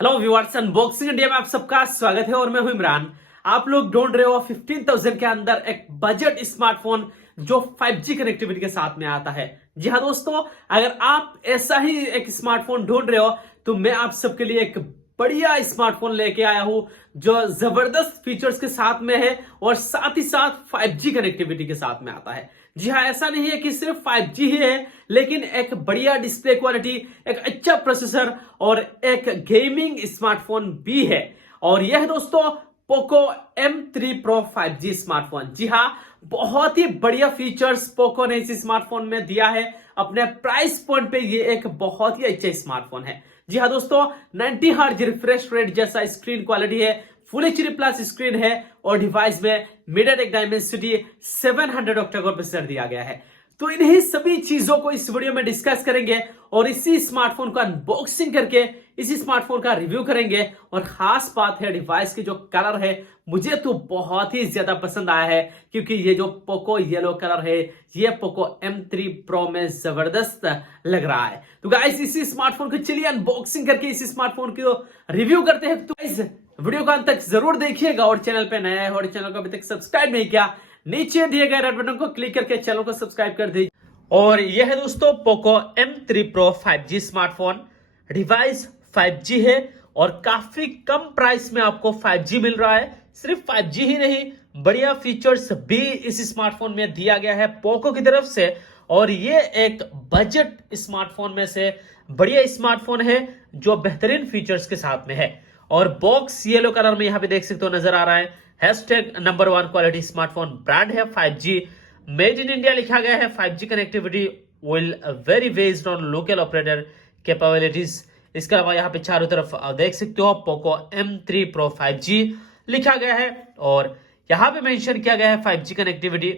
Hello viewers, unboxing India में आप सबका स्वागत है और मैं हूं इमरान। आप लोग ढूंढ रहे हो 15,000 के अंदर एक बजट स्मार्टफोन जो 5G कनेक्टिविटी के साथ में आता है। जी हाँ दोस्तों, अगर आप ऐसा ही एक स्मार्टफोन ढूंढ रहे हो तो मैं आप सबके लिए एक बढ़िया स्मार्टफोन लेके आया हूं जो जबरदस्त फीचर्स के साथ में है और साथ ही साथ 5G कनेक्टिविटी के साथ में आता है। जी हाँ, ऐसा नहीं है कि सिर्फ 5G ही है, लेकिन एक बढ़िया डिस्प्ले क्वालिटी, एक अच्छा प्रोसेसर और एक गेमिंग स्मार्टफोन भी है। और यह है दोस्तों Poco M3 Pro 5G smartphone. जी हाँ, बहुत ही बढ़िया फीचर्स पोको ने इस स्मार्टफोन में दिया है। अपने प्राइस पॉइंट पे ये एक बहुत ही अच्छा स्मार्टफोन है। जी हाँ दोस्तों, 90 हर्ट्ज रिफ्रेश रेट जैसा स्क्रीन क्वालिटी है, फुल एचडी प्लस स्क्रीन है और डिवाइस में मीडियाटेक डायमेंसिटी 700 ऑक्टा-कोर प्रोसेसर दिया गया है। तो इन्हीं सभी चीजों को इस वीडियो में डिस्कस करेंगे और इसी स्मार्टफोन का अनबॉक्सिंग करके इसी स्मार्टफोन का रिव्यू करेंगे। और खास बात है डिवाइस की जो कलर है, मुझे तो बहुत ही ज्यादा पसंद आया है, क्योंकि ये जो पोको येलो कलर है ये पोको M3 Pro में जबरदस्त लग रहा है। तो गाइस, इसी स्मार्टफोन को चलिए अनबॉक्सिंग करके इसी स्मार्टफोन को रिव्यू करते हैं। तो गाइस, वीडियो को अंत तक जरूर देखिएगा और चैनल पे नया है और चैनल को अभी तक सब्सक्राइब नहीं किया, नीचे दिए गए रेड बटन को क्लिक करके चैनल को सब्सक्राइब कर दीजिए। और यह है दोस्तों Poco M3 Pro 5G smartphone. Device 5G है और काफी कम प्राइस में आपको 5G मिल रहा है। सिर्फ 5G ही नहीं, बढ़िया फीचर्स भी इस स्मार्टफोन में दिया गया है पोको की तरफ से। और ये एक बजट स्मार्टफोन में से बढ़िया स्मार्टफोन है जो बेहतरीन फीचर्स के साथ में है। और बॉक्स येलो कलर में यहाँ पे देख सकते हो नजर आ रहा है। Hashtag number 1 quality smartphone, brand है 5G, मेड इन इंडिया लिखा गया है। 5G connectivity will very based on local operator capabilities. इसके अलावा यहाँ पे चारों तरफ देख सकते हो पोको M3 Pro 5G लिखा गया है और यहाँ पे मेंशन किया गया है 5G कनेक्टिविटी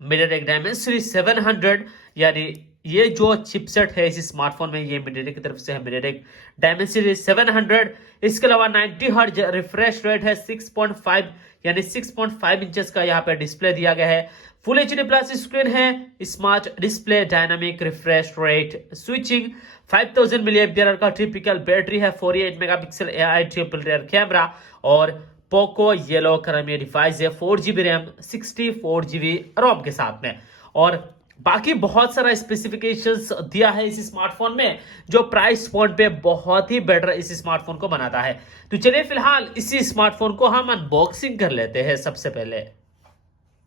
मीडियाटेक डायमेंसिटी 700, यानी ये जो चिपसेट है इस स्मार्टफोन में ये मीडियाटेक की तरफ से है, मीडियाटेक डायमेंसिटी 700। इसके अलावा 90 हर्ट्ज रिफ्रेश रेट है, 6.5 यानी 6.5 इंचेस का यहाँ पे डिस्प्ले दिया गया है। फुल एचडी प्लस स्क्रीन है, smart display, dynamic refresh rate, switching, 5000 mAh का टिपिकल बैटरी है, 48 megapixel AI triple rare camera और पोको येलो कलर में डिवाइस है, 4GB रैम 64GB रोम के साथ में। और बाकी बहुत सारा स्पेसिफिकेशंस दिया है इस स्मार्टफोन में जो प्राइस पॉइंट पे बहुत ही बेटर इस स्मार्टफोन को बनाता है। तो चलिए फिलहाल इसी स्मार्टफोन को हम अनबॉक्सिंग कर लेते हैं सबसे पहले।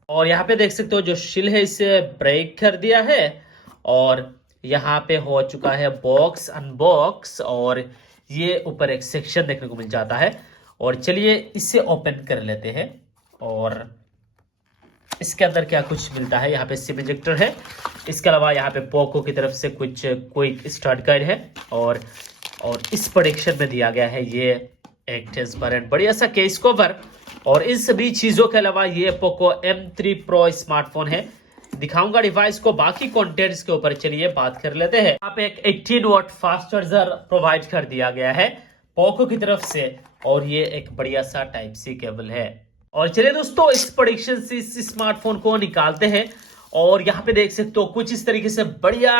और यहाँ पे देख सकते हो जो शिल है इसे ब्रेक कर दिया है और यहाँ पे हो चुका है बॉक्स अनबॉक्स और ये ऊपर एक सेक्शन देखने को मिल जाता है। और चलिए इसे ओपन कर लेते हैं और इसके अंदर क्या कुछ मिलता है। यहाँ पे सिम इंजेक्टर है, इसके अलावा यहाँ पे पोको की तरफ से कुछ क्विक स्टार्ट गाइड है और इस प्रोडक्शन में दिया गया है ये एक ट्रांसपेरेंट बढ़िया सा केस कवर। और इन सभी चीजों के अलावा ये पोको M3 Pro स्मार्टफोन है। दिखाऊंगा डिवाइस को, बाकी कंटेंट्स के ऊपर चलिए बात कर लेते हैं। यहाँ पे एक 18 वॉट फास्ट चार्जर प्रोवाइड कर दिया गया है पोको की तरफ से और ये एक बढ़िया सा टाइप सी केबल है। और चलिए दोस्तों इस प्रोडक्शन से इस स्मार्टफोन को निकालते हैं और यहाँ पे देख सकते हो कुछ इस तरीके से बढ़िया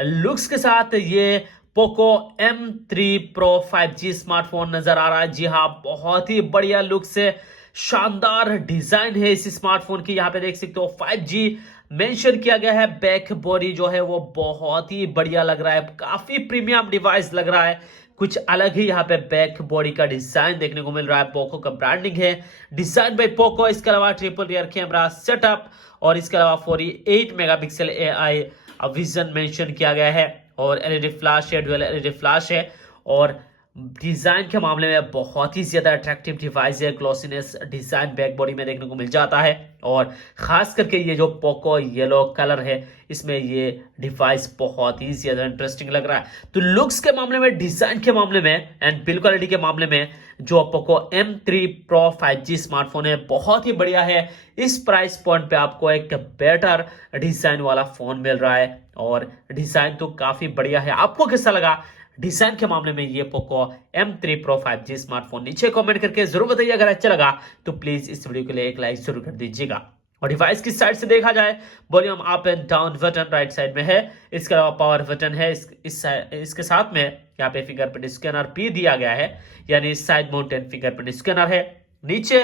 लुक्स के साथ ये Poco M3 Pro 5G smartphone नजर आ रहा है। जी हाँ, बहुत ही बढ़िया लुक से शानदार डिजाइन है इस स्मार्टफोन की। यहाँ पे देख सकते हो 5G मेंशन किया गया है। बैक बॉडी जो है वो बहुत ही बढ़िया लग रहा है, काफी प्रीमियम डिवाइस लग रहा है। कुछ अलग ही यहाँ पे बैक बॉडी का डिजाइन देखने को मिल रहा है। पोको का ब्रांडिंग है, डिजाइन बाय पोको। इसके अलावा ट्रिपल रियर कैमरा सेटअप और इसके अलावा 48 मेगापिक्सल AI विजन मेंशन किया गया है और एलईडी फ्लैश है, डुअल एलईडी फ्लैश है। और डिजाइन के मामले में बहुत ही ज्यादा अट्रैक्टिव डिवाइस है, ग्लॉसीनेस डिजाइन बैक बॉडी में देखने को मिल जाता है। और खास करके ये जो पोको येलो कलर है इसमें ये डिवाइस बहुत ही ज्यादा इंटरेस्टिंग लग रहा है। तो लुक्स के मामले में, डिजाइन के मामले में एंड बिल्ड क्वालिटी के मामले में जो Poco M3 Pro 5G smartphone है बहुत ही बढ़िया है। इस प्राइस पॉइंट पे आपको एक बेटर डिजाइन वाला फोन मिल रहा है और डिजाइन तो काफी बढ़िया है। आपको कैसा लगा डिजाइन के मामले में ये Poco M3 Pro 5G smartphone? नीचे कमेंट करके जरूर बताइए। अगर अच्छा लगा तो प्लीज इस वीडियो के लिए एक लाइक जरूर कर दीजिएगा। और डिवाइस की साइड से देखा जाए, volume up and down button right side में है। इसके अलावा पावर बटन है। इसके साथ में यहाँ पे फिंगरप्रिंट स्कैनर भी दिया गया है, यानी साइड माउंटेड फिंगरप्रिंट स्कैनर है। नीचे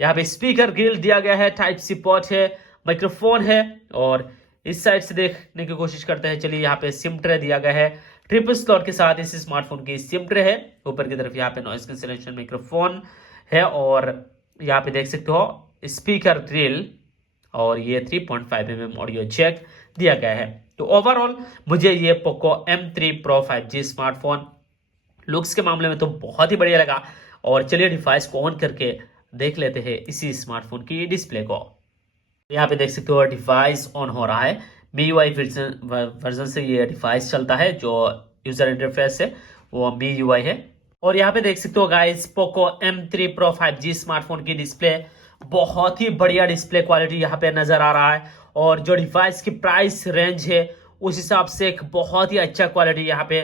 यहाँ पे स्पीकर ग्रिल दिया गया है, टाइप सी पोर्ट है, माइक्रोफोन है। और इस साइड से देखने की कोशिश करते हैं। चलिए, यहाँ पे सिम ट्रे दिया गया है ट्रिपल स्लॉट के साथ। इस स्मार्टफोन की सिम ट्रे है। ऊपर की तरफ यहाँ पे नॉइज कैंसलेशन माइक्रोफोन है, और यहाँ पे देख सकते हो स्पीकर ग्रिल, और ये 3.5 mm ऑडियो जैक दिया गया है। तो ओवरऑल मुझे ये Poco M3 Pro 5G smartphone looks के मामले में तो बहुत ही बढ़िया लगा। और चलिए डिवाइस को ऑन करके देख लेते हैं इसी स्मार्टफोन की डिस्प्ले को। यहाँ पे देख सकते हो डिवाइस ऑन हो रहा है। MIUI वर्जन से ये डिवाइस चलता है। जो यूजर इंटरफेस है वो MIUI है। और यहाँ पे देख सकते हो guys, Poco M3 Pro 5G smartphone की डिस्प्ले बहुत ही बढ़िया डिस्प्ले क्वालिटी यहाँ पे नजर आ रहा है। और जो डिवाइस की प्राइस रेंज है उस हिसाब से एक बहुत ही अच्छा क्वालिटी यहाँ पे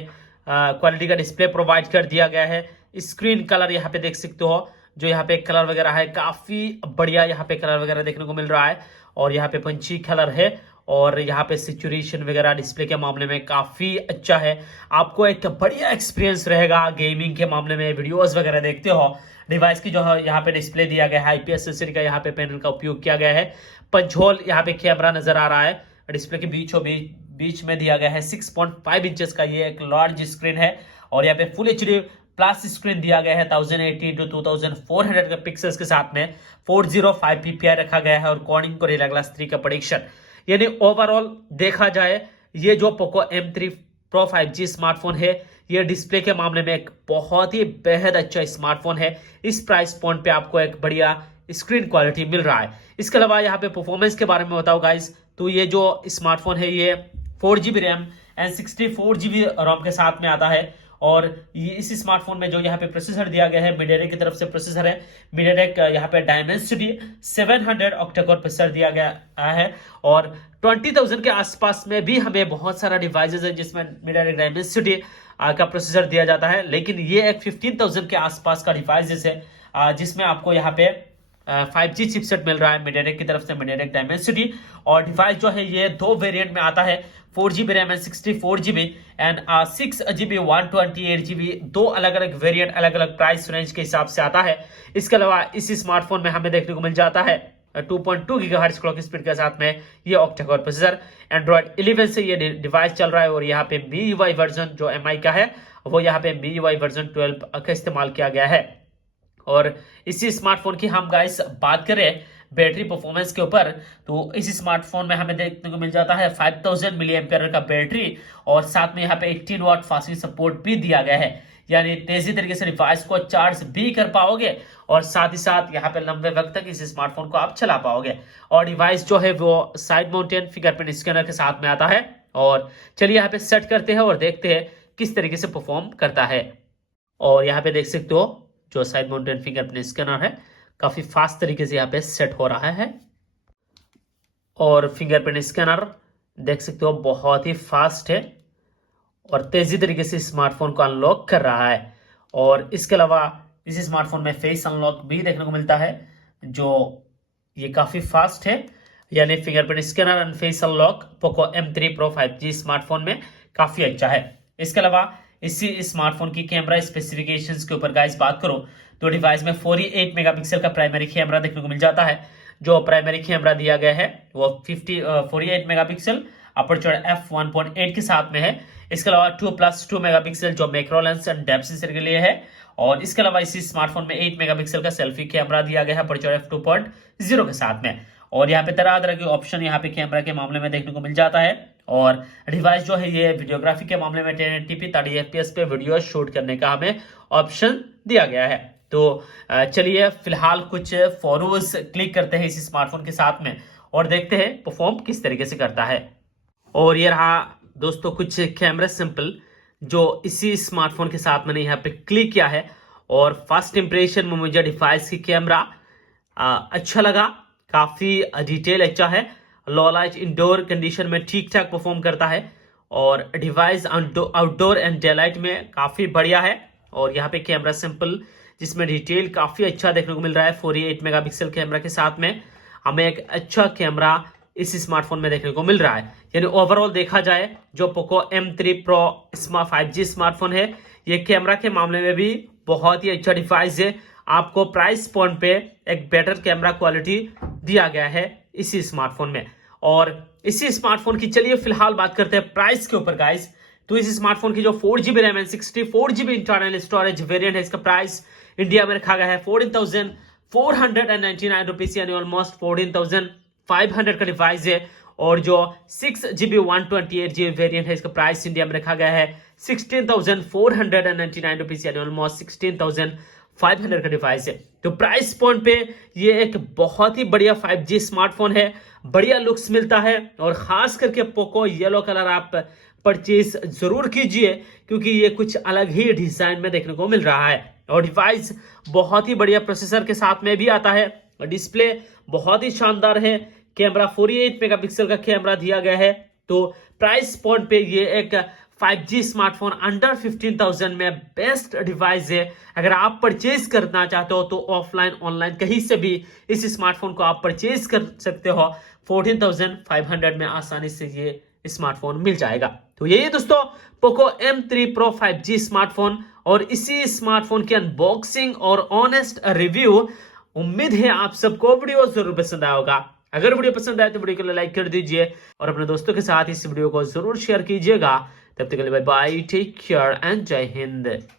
क्वालिटी का डिस्प्ले प्रोवाइड कर दिया गया है। स्क्रीन कलर यहाँ पे देख सकते हो, जो यहाँ पे कलर वगैरह है काफी बढ़िया यहाँ पे कलर वगैरह देखने को मिल रहा है। और यहाँ पे पंची कलर है, और यहाँ पे सिचुएशन वगैरह डिस्प्ले के मामले में काफी अच्छा है। आपको एक बढ़िया एक्सपीरियंस रहेगा गेमिंग के मामले में। वीडियोस वगैरह देखते हो, डिवाइस की जो है यहाँ पे डिस्प्ले दिया गया है, IPS एलसीडी का यहाँ पे पैनल का उपयोग किया गया है। पंच होल यहाँ पे कैमरा नजर आ रहा है। डिस्प्ले के बीच में दिया गया है 6.5 इंचेस का ये एक लार्ज स्क्रीन है। और यहाँ पे फुल HD प्लस स्क्रीन दिया गया है 1080 टू 2400 के पिक्सल्स के साथ में। 405 PPI रखा गया है, और कॉर्निंग गोरिल्ला ग्लास 3 का प्रेडिक्शन। यानी ओवरऑल देखा जाए, ये जो Poco M3 Pro 5G smartphone है, ये डिस्प्ले के मामले में एक बहुत ही बेहद अच्छा स्मार्टफोन है। इस प्राइस पॉइंट पे आपको एक बढ़िया स्क्रीन क्वालिटी मिल रहा है। इसके अलावा यहाँ पे परफॉर्मेंस के बारे में बताओ गाइस, तो ये जो स्मार्टफोन है ये 4GB रैम एंड 64GB रोम के साथ में आता है। और ये इस स्मार्टफोन में जो यहाँ पे प्रोसेसर दिया गया है, मीडियाटेक की तरफ से प्रोसेसर है। मीडियाटेक यहाँ पे डायमेंसिटी 700 ऑक्टा-कोर प्रोसेसर दिया गया है। और 20,000 के आसपास में भी हमें बहुत सारा डिवाइसेस है जिसमें मीडियाटेक डायमेंसिटी का प्रोसेसर दिया जाता है। लेकिन ये एक 15,000 के आसपास का डिवाइस है जिसमें आपको यहाँ पे 5G चिपसेट मिल रहा है मीडियाटेक की तरफ से, मीडियाटेक डायमेंसिटी। और डिवाइस जो है ये 2 वेरिएंट में आता है, 4GB RAM and 64GB and 6GB 128GB। 2 अलग अलग वेरिएंट अलग अलग प्राइस रेंज के हिसाब से आता है। इसके अलावा इस स्मार्टफोन में हमें देखने को मिल जाता है 2.2 GHz क्लॉक स्पीड के साथ में ये ऑक्टा-कोर प्रोसेसर। एंड्रॉइड 11 से ये डिवाइस चल रहा है। और यहाँ पे MIUI वर्जन जो MI का है, वो यहाँ पे MIUI वर्जन 12 का इस्तेमाल किया गया है। और इसी स्मार्टफोन की हम गाइस बात करें बैटरी परफॉर्मेंस के ऊपर, तो इस स्मार्टफोन में हमें देखने को मिल जाता है 5000 mAh का बैटरी। और साथ में यहाँ पे 18 वाट फास्ट सपोर्ट भी दिया गया है, यानी तेजी तरीके से डिवाइस को चार्ज भी कर पाओगे। और साथ ही साथ यहाँ पे लंबे वक्त तक इस स्मार्टफोन को आप चला पाओगे। और डिवाइस जो है वो साइड माउंटेड फिंगरप्रिंट स्कैनर के साथ में आता है। और चलिए यहाँ पे सेट करते हैं और देखते हैं किस तरीके से परफॉर्म करता है। और यहाँ पे देख सकते हो जो साइड माउंटेड फिंगरप्रिंट स्कैनर है काफी फास्ट तरीके से यहाँ पे सेट हो रहा है। और फिंगरप्रिंट स्कैनर देख सकते हो बहुत ही फास्ट है और तेजी तरीके से स्मार्टफोन को अनलॉक कर रहा है। और इसके अलावा इस स्मार्टफोन में फेस अनलॉक भी देखने को मिलता है, जो ये काफी फास्ट है। यानी fingerprint scanner and face unlock Poco M3 Pro 5G smartphone में काफी अच्छा है। इसके अलावा इसी स्मार्टफोन की कैमरा स्पेसिफिकेशंस के ऊपर गाइस बात करो तो डिवाइस में 48 मेगापिक्सल का प्राइमरी कैमरा देखने को मिल जाता है। जो प्राइमरी कैमरा दिया गया है वो 48 मेगापिक्सल अपर्चर f1.8 के साथ में है। इसके अलावा 2+2 मेगापिक्सल जो macro lens and depth sensor के लिए है। और इसके अलावा इसी स्मार्टफोन में 8 मेगापिक्सल का सेल्फी कैमरा दिया गया है अपर्चर f2.0 के साथ में। और यहाँ पे तरह तरह के ऑप्शन यहाँ पे कैमरा के मामले में देखने को मिल जाता है। और डिवाइस जो है ये वीडियोग्राफी के मामले में 1080p 30 fps पे वीडियो शूट करने का हमें ऑप्शन दिया गया है। तो चलिए फिलहाल कुछ फोटोज क्लिक करते हैं इस स्मार्टफोन के साथ में और देखते हैं परफॉर्म किस तरीके से करता है। और ये रहा दोस्तों कुछ कैमरा सैंपल जो इसी स्मार्टफोन के साथ मैंने यहाँ पे क्लिक किया है। और फर्स्ट इंप्रेशन में मुझे डिवाइस की कैमरा अच्छा लगा, काफी डिटेल अच्छा है। लो लाइट इंडोर कंडीशन में ठीक ठाक परफॉर्म करता है। और device outdoor and day light में काफी बढ़िया है। और यहाँ पे कैमरा सैंपल जिसमें डिटेल काफी अच्छा देखने को मिल रहा है 48 मेगापिक्सल कैमरा के साथ में। हमें एक अच्छा कैमरा इस स्मार्टफोन में देखने को मिल रहा है। यानी ओवरऑल देखा जाए जो Poco M3 Pro 5G smartphone है, ये कैमरा के मामले में भी बहुत ही अच्छा डिवाइस है। आपको प्राइस पॉइंट पे एक बेटर कैमरा क्वालिटी दिया गया है इसी स्मार्टफोन में। और इसी स्मार्टफोन की चलिए फिलहाल बात करते हैं प्राइस के ऊपर गाइस। तो इस स्मार्टफोन की जो 4GB RAM and 64GB internal storage variant है, इसका प्राइस इंडिया में रखा गया है 14,499 रुपीज, यानी ऑलमोस्ट 14,500 का डिवाइस है। और जो 6GB 128GB वेरिएंट है, इसका प्राइस इंडिया में रखा गया है 16,499 रुपीज, यानी ऑलमोस्ट 16,500 का डिवाइस है। तो प्राइस पॉइंट पे ये एक बहुत ही बढ़िया 5G स्मार्टफोन है, बढ़िया लुक्स मिलता है। और खास करके पोको येलो कलर आप परचेज जरूर कीजिए, क्योंकि ये कुछ अलग ही डिजाइन में देखने को मिल रहा है। और डिवाइस बहुत ही बढ़िया प्रोसेसर के साथ में भी आता है। डिस्प्ले बहुत ही शानदार है, कैमरा 48 मेगापिक्सल का कैमरा दिया गया है। तो प्राइस पॉइंट पे ये एक 5G स्मार्टफोन अंडर 15,000 में बेस्ट डिवाइस है। अगर आप परचेज करना चाहते हो तो ऑफलाइन ऑनलाइन कहीं से भी इस स्मार्टफोन को आप परचेज कर सकते हो। 14,500 में आसानी से ये स्मार्टफोन मिल जाएगा। तो यही दोस्तों Poco M3 Pro 5G smartphone और इसी स्मार्टफोन की अनबॉक्सिंग और ऑनेस्ट रिव्यू। उम्मीद है आप सबको वीडियो जरूर पसंद आया होगा। अगर वीडियो पसंद आए तो वीडियो को लाइक कर दीजिए और अपने दोस्तों के साथ इस वीडियो को जरूर शेयर कीजिएगा। तब तक के लिए bye bye, take care and जय हिंद।